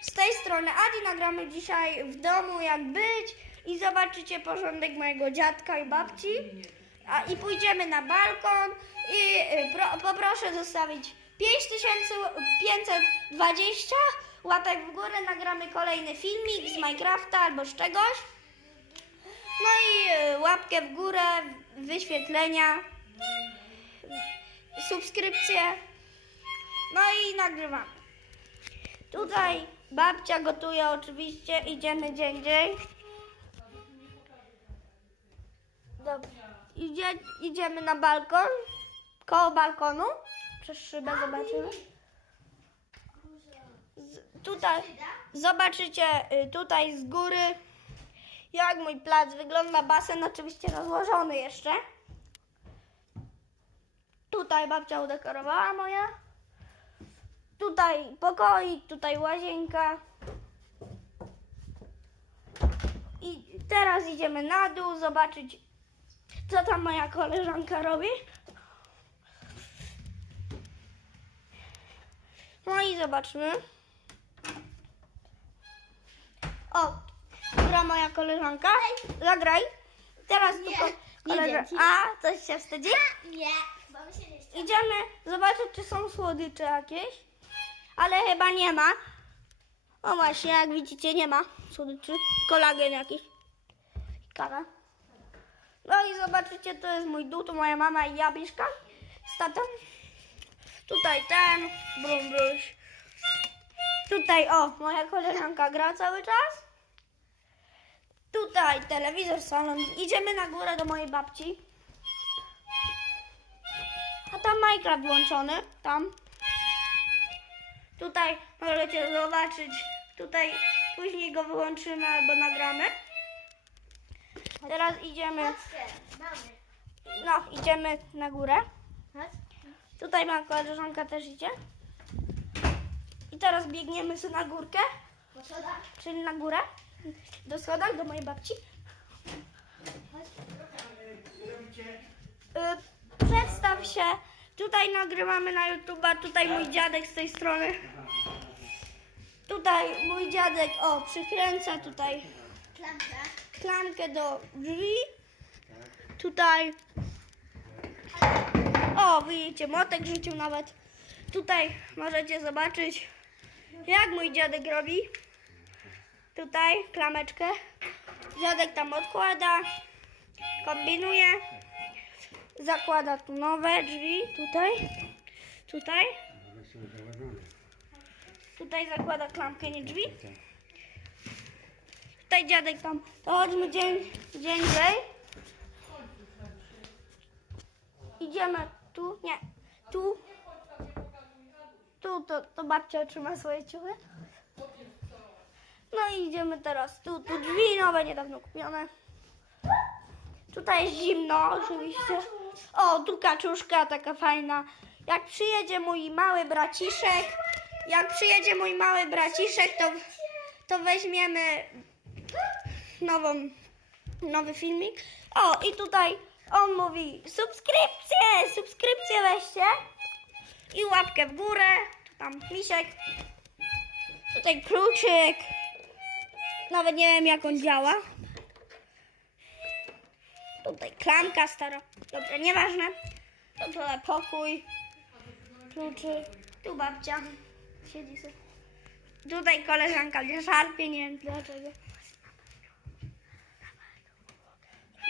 Z tej strony Adi nagramy dzisiaj w domu jak być i zobaczycie porządek mojego dziadka i babci. A, I pójdziemy na balkon i y, pro, poproszę zostawić 5520 łapek w górę, nagramy kolejny filmik z Minecrafta albo z czegoś. No i y, łapkę w górę, wyświetlenia, subskrypcje. No i nagrywamy. Tutaj babcia gotuje oczywiście, idziemy gdzie indziej. Dobra. Idzie, idziemy na balkon, koło balkonu. Przez szybę zobaczymy. Z, tutaj zobaczycie y, tutaj z góry jak mój plac wygląda. Basen oczywiście rozłożony jeszcze. Tutaj babcia udekorowała moja. Tutaj pokoik, tutaj łazienka. I teraz idziemy na dół zobaczyć, co tam moja koleżanka robi. No i zobaczmy. O, która moja koleżanka? Zagraj. Teraz tu ko- koleżanka. A, coś się wstydzi? Nie, bo mi się nie. Idziemy zobaczyć, czy są słodycze jakieś. Ale chyba nie ma. O właśnie, jak widzicie, nie ma słodyczy. Kolagen jakiś. Kawa. No i zobaczycie, to jest mój dół, to moja mama i ja, Biszka z tatą. Tutaj ten, Brumbruś. Tutaj, o, moja koleżanka gra cały czas. Tutaj telewizor, salon. Idziemy na górę do mojej babci. A tam Minecraft włączony, tam. Tutaj możecie zobaczyć, tutaj później go wyłączymy albo nagramy. Teraz idziemy, no idziemy na górę. Tutaj ma koleżanka też idzie. I teraz biegniemy sobie na górkę, czyli na górę, do schodach, do mojej babci. Y, przedstaw się. Tutaj nagrywamy na YouTube'a. Tutaj mój dziadek z tej strony. Tutaj mój dziadek, o, przykręca tutaj klamkę do drzwi. Tutaj. O, widzicie, motek rzucił nawet. Tutaj możecie zobaczyć, jak mój dziadek robi. Tutaj klameczkę. Dziadek tam odkłada, kombinuje. Zakłada tu nowe drzwi. Tutaj. Tutaj. Tutaj zakłada klamkę, nie drzwi. Tutaj dziadek tam. To chodźmy dzień, dzień indziej. Idziemy tu, nie, tu. Tu to, to babcia trzyma swoje ciuchy. No i idziemy teraz tu, tu drzwi nowe, niedawno kupione. Tutaj jest zimno oczywiście. O, tu kaczuszka taka fajna. Jak przyjedzie mój mały braciszek, jak przyjedzie mój mały braciszek, to, to weźmiemy nową, nowy filmik. O, i tutaj on mówi subskrypcję, subskrypcję weźcie i łapkę w górę. Tu tam misiek, tutaj kluczyk. Nawet nie wiem jak on działa. Tutaj klamka stara. Dobra, nieważne. To tutaj pokój. Kluczyk. Tu babcia. Siedzi sobie. Tutaj koleżanka mnie szarpie, nie wiem dlaczego.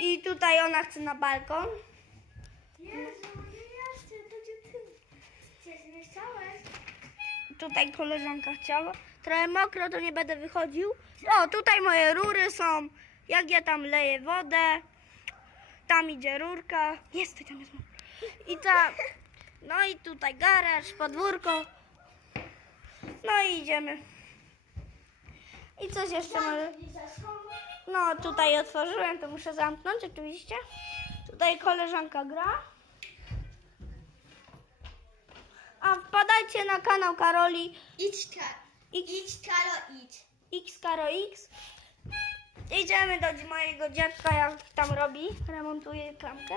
I tutaj ona chce na balkon. Tutaj koleżanka chciała. Trochę mokro, to nie będę wychodził. O, tutaj moje rury są. Jak ja tam leję wodę. Tam idzie rurka. Jest, ty tam jest. I tam. No i tutaj garaż, podwórko. No i idziemy. I coś jeszcze może. No, tutaj otworzyłem, to muszę zamknąć oczywiście. Tutaj koleżanka gra. A wpadajcie na kanał Karoli Idź, Ka- X, idź, Karo, idź. X Karo X. Idziemy do mojego dziadka, jak tam robi. Remontuje klamkę.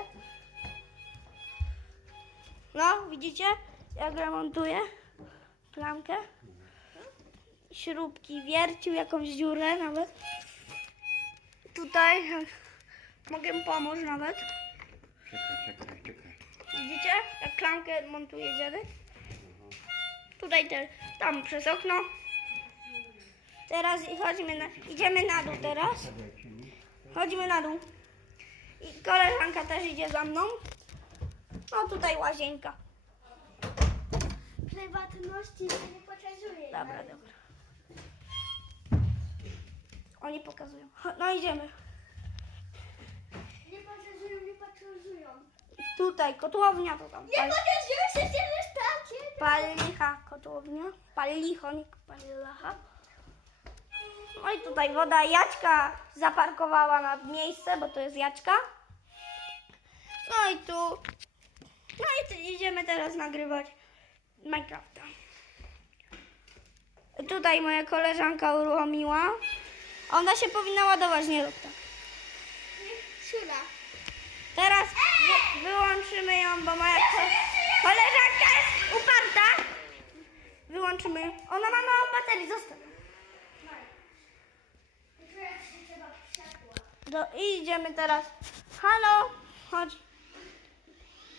No, widzicie? Jak remontuje klamkę. śrubki wiercił, jakąś dziurę nawet. Tutaj mogę pomóc nawet. Czekaj, czekaj, czekaj. Widzicie, jak klamkę montuje dziadek? Tutaj też, tam przez okno. Teraz chodźmy na, idziemy na dół teraz. Chodźmy na dół. I koleżanka też idzie za mną. No tutaj łazienka. Prywatności nie pokazuje. Dobra, dobra. Oni pokazują. No idziemy. Nie pokazują, nie pokazują. Tutaj kotłownia, to tam Nie pokazują się, nie palicha kotłownia. Palicho, nie. No i tutaj woda. Jaćka zaparkowała na miejsce, bo to jest Jaćka. No i tu. No i tu idziemy teraz nagrywać Minecrafta. Tutaj moja koleżanka uruchomiła. Ona się powinna ładować, nie rób tak. Siula. Teraz wy, wyłączymy ją, bo moja ko koleżanka jest uparta. Wyłączymy ją. Ona ma mało baterii, zostaw. Do, I idziemy teraz. Halo, chodź.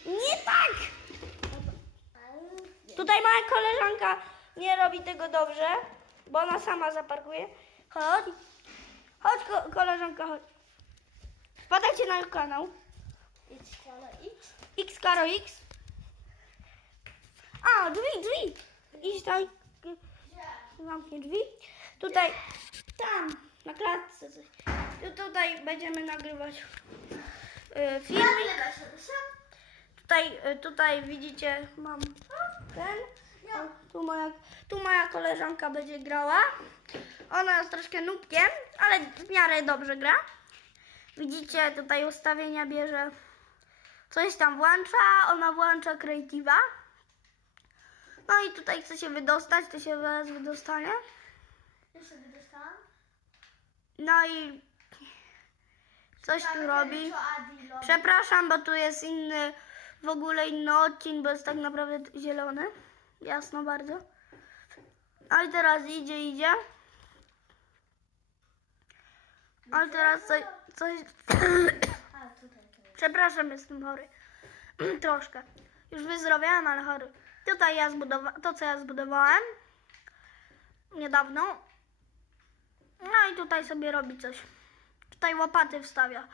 Nie tak! Tutaj moja koleżanka nie robi tego dobrze, bo ona sama zaparkuje. Chodź. Chodź, ko koleżanka, chodź. Wpadajcie na kanał. Idź, kolo, idź. X Karo X. A, drzwi, drzwi. Idź tutaj. Zamknij drzwi. Tutaj, tam, na klatce tutaj będziemy nagrywać y, filmik. Się, proszę. Tutaj, y, tutaj widzicie, mam ten. O, tu, moja, tu moja koleżanka będzie grała. Ona jest troszkę nubkiem, ale w miarę dobrze gra. Widzicie, tutaj ustawienia bierze. Coś tam włącza, ona włącza Creative'a. No i tutaj chce się wydostać, to się wydostanie. Ja sobie dostałam. No i coś tu robi. Przepraszam, bo tu jest inny, w ogóle inny odcień, bo jest tak naprawdę zielony. Jasno bardzo. No i teraz idzie, idzie. No i teraz coś, coś... Przepraszam, jestem chory. Troszkę. Już wyzdrowiałem, ale chory. Tutaj ja zbudowałem, to co ja zbudowałem niedawno. No i tutaj sobie robi coś. Tutaj łopaty wstawia.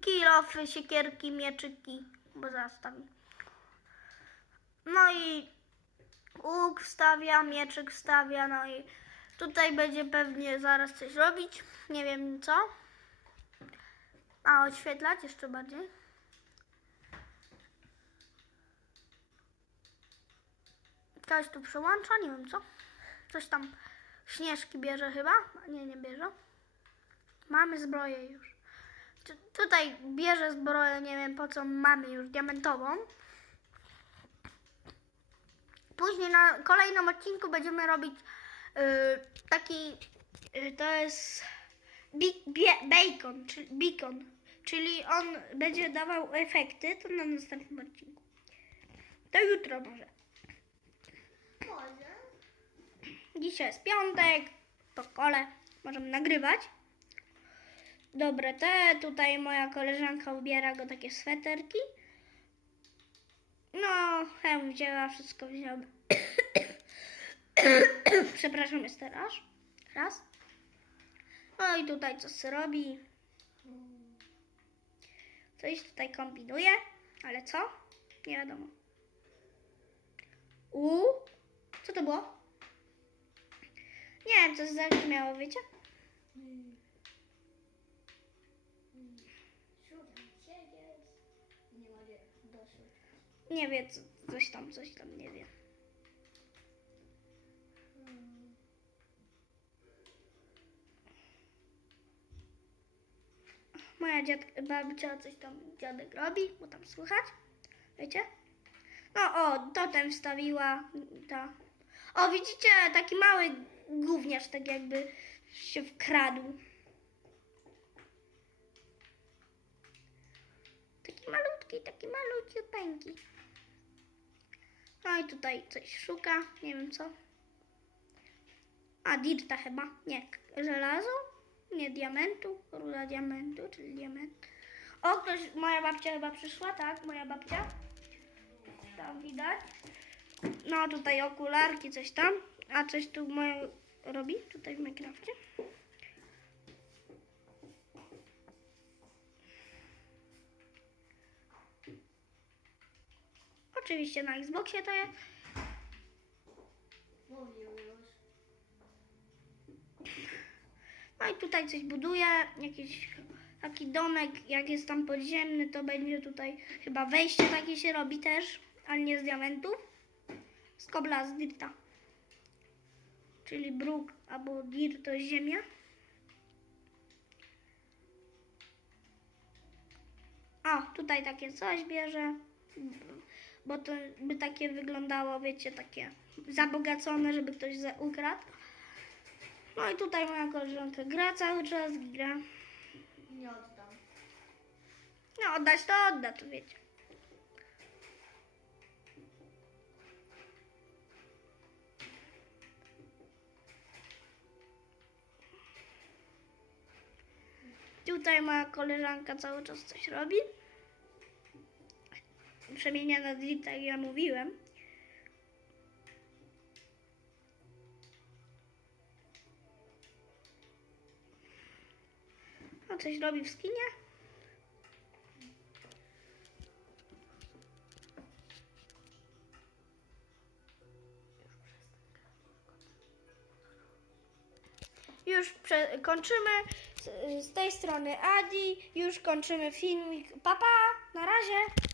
Kilofy, siekierki, mieczyki, bo zastawi. No i łuk wstawia, mieczyk wstawia, no i tutaj będzie pewnie zaraz coś robić. Nie wiem co. A odświetlać jeszcze bardziej. Ktoś tu przyłącza, nie wiem co. Coś tam śnieżki bierze chyba. Nie, nie bierze. Mamy zbroję już. Tu- Tutaj bierze zbroję, nie wiem po co mamy już diamentową. Później na kolejnym odcinku będziemy robić y, taki, y, to jest bacon, czyli beacon, czyli on będzie dawał efekty, to na następnym odcinku. To jutro może. Może. Dzisiaj jest piątek, po kole możemy nagrywać. Dobre, te tutaj moja koleżanka ubiera go takie sweterki. No, hem wzięła, wszystko wzięła. Przepraszam, jest teraz. Raz. No i tutaj coś robi. Coś tutaj kombinuje, ale co? Nie wiadomo. U, co to było? Nie wiem, co za miało, wiecie? Siula, gdzie jest? Nie mogę doszło. Nie wie, co, coś tam, coś tam, nie wie. Moja dziadka, babcia coś tam dziadek robi, bo tam słychać. Wiecie? No o, totem wstawiła ta. O, widzicie, taki mały gówniarz tak jakby się wkradł. Taki malutki, taki maluciuteńki. No i tutaj coś szuka, nie wiem co. A, dirta chyba. Nie, żelazo? Nie, diamentu. Ruda diamentu, czyli diament. O, ktoś, moja babcia chyba przyszła, tak? Moja babcia. Tam widać. No, tutaj okularki, coś tam. A coś tu moje robi? Tutaj w Minecrafcie. Oczywiście na Xboxie to jest. No i tutaj coś buduje, jakiś taki domek, jak jest tam podziemny, to będzie tutaj chyba wejście takie się robi też, ale nie z diamentów, z kobla, z dirta. Czyli bruk albo dirt to jest ziemia. O, tutaj takie coś bierze, bo to by takie wyglądało, wiecie, takie zabogacone, żeby ktoś za- ukradł. No i tutaj moja koleżanka gra cały czas, gra. Nie oddam. No oddać to odda, to wiecie. Tutaj moja koleżanka cały czas coś robi. Przemienia na drift, tak jak ja mówiłem. No coś robi w skinie. Już kończymy z, z tej strony Adi, już kończymy filmik. Papa, na razie.